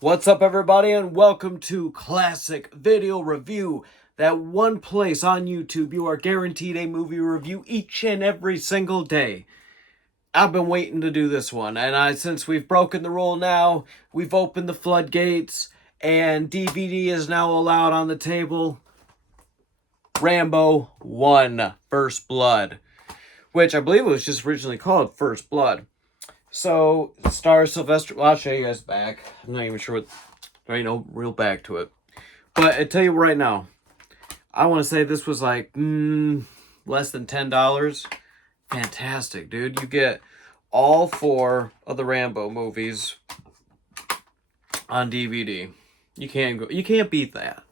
What's up, everybody, and welcome to Classic Video Review. That one place on YouTube you are guaranteed a movie review each and every single day. I've been waiting to do this one, and since we've broken the rule now, we've opened the floodgates, and DVD is now allowed on the table. Rambo 1, First Blood, which I believe was just originally called First Blood. So, stars Sylvester... Well, I'll show you guys back. I'm not even sure what... There ain't no real back to it. But I tell you right now, I want to say this was like less than $10. Fantastic, dude. You get all 4 of the Rambo movies on DVD. You can't beat that.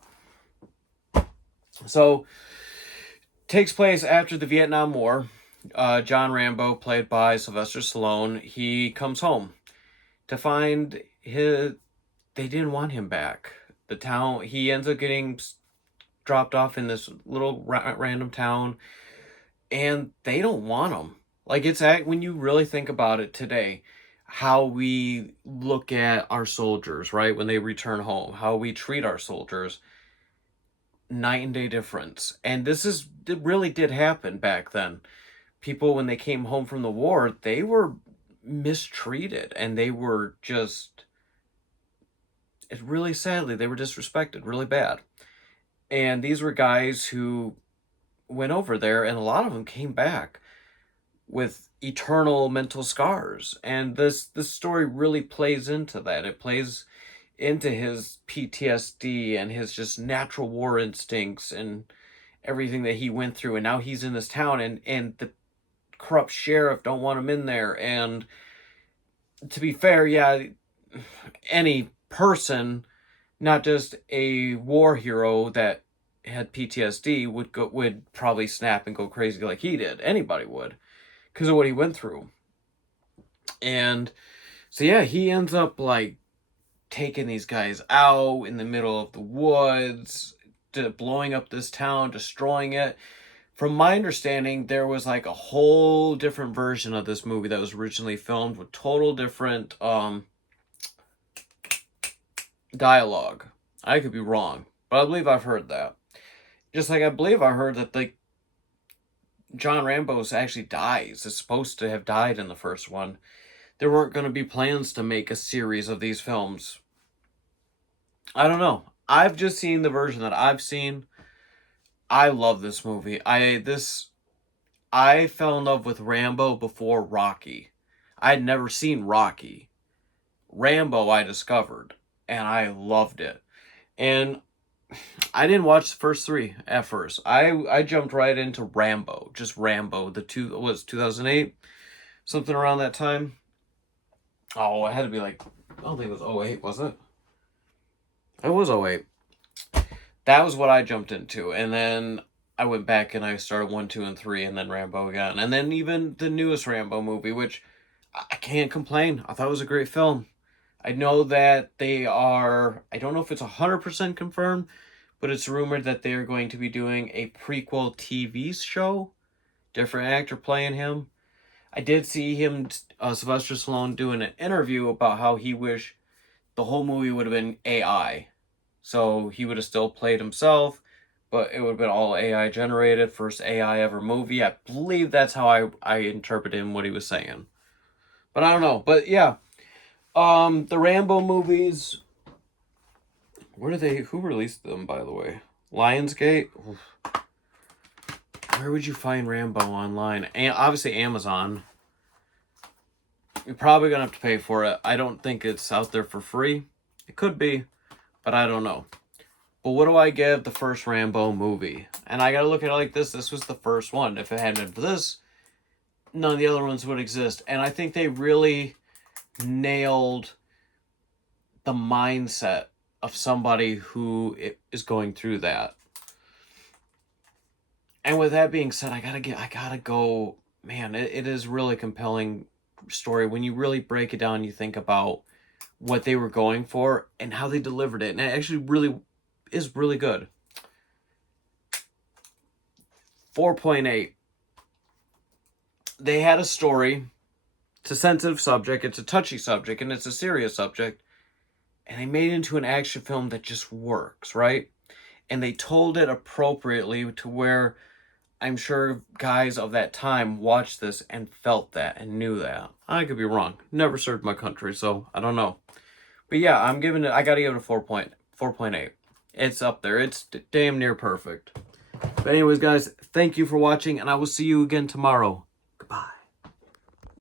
So, takes place after the Vietnam War. John Rambo, played by Sylvester Stallone, he comes home to find they didn't want him back. The town, he ends up getting dropped off in this little random town, and they don't want him. Like, when you really think about it today, how we look at our soldiers, right, when they return home, how we treat our soldiers, night and day difference. And it really did happen back then. People, when they came home from the war, they were mistreated, and they were just, really sadly, they were disrespected really bad. And these were guys who went over there, and a lot of them came back with eternal mental scars. And this story really plays into that. It plays into his PTSD and his just natural war instincts and everything that he went through. And now he's in this town, and the corrupt sheriff don't want him in there. And to be fair, yeah, any person, not just a war hero that had PTSD, would probably snap and go crazy like he did. Anybody would, because of what he went through. And so yeah, he ends up like taking these guys out in the middle of the woods, blowing up this town, destroying it. From my understanding, there was like a whole different version of this movie that was originally filmed with total different dialogue. I could be wrong, but I believe I've heard that. Just like I believe I heard that John Rambo actually dies. Is supposed to have died in the first one. There weren't going to be plans to make a series of these films. I don't know. I've just seen the version that I've seen. I love this movie. I fell in love with Rambo before Rocky. I had never seen Rocky. Rambo I discovered, and I loved it. And I didn't watch the first 3 at first. I jumped right into Rambo. Just Rambo. The 2008? Something around that time. Oh, it had to be like, I don't think it was 08, was it? It was 08. That was what I jumped into. And then I went back and I started 1, 2, and 3, and then Rambo again. And then even the newest Rambo movie, which I can't complain. I thought it was a great film. I know that I don't know if it's 100% confirmed, but it's rumored that they are going to be doing a prequel TV show. Different actor playing him. I did see him, Sylvester Stallone, doing an interview about how he wished the whole movie would have been AI. So he would have still played himself, but it would have been all AI generated. First AI ever movie. I believe that's how I interpreted what he was saying. But I don't know. But yeah. The Rambo movies. Who released them, by the way? Lionsgate? Where would you find Rambo online? Obviously Amazon. You're probably going to have to pay for it. I don't think it's out there for free. It could be, but I don't know. But what do I give the first Rambo movie? And I got to look at it like this. This was the first one. If it hadn't been for this, none of the other ones would exist. And I think they really nailed the mindset of somebody who is going through that. And with that being said, I gotta go, man, it is really compelling story. When you really break it down, you think about what they were going for and how they delivered it. And it actually really is really good. 4.8. They had a story. It's a sensitive subject. It's a touchy subject. And it's a serious subject. and they made it into an action film that just works, right? And they told it appropriately to where I'm sure guys of that time watched this and felt that and knew that. I could be wrong. Never served my country, so I don't know. But yeah, I'm giving it, I gotta give it a 4.8. It's up there. It's damn near perfect. But anyways, guys, thank you for watching, and I will see you again tomorrow.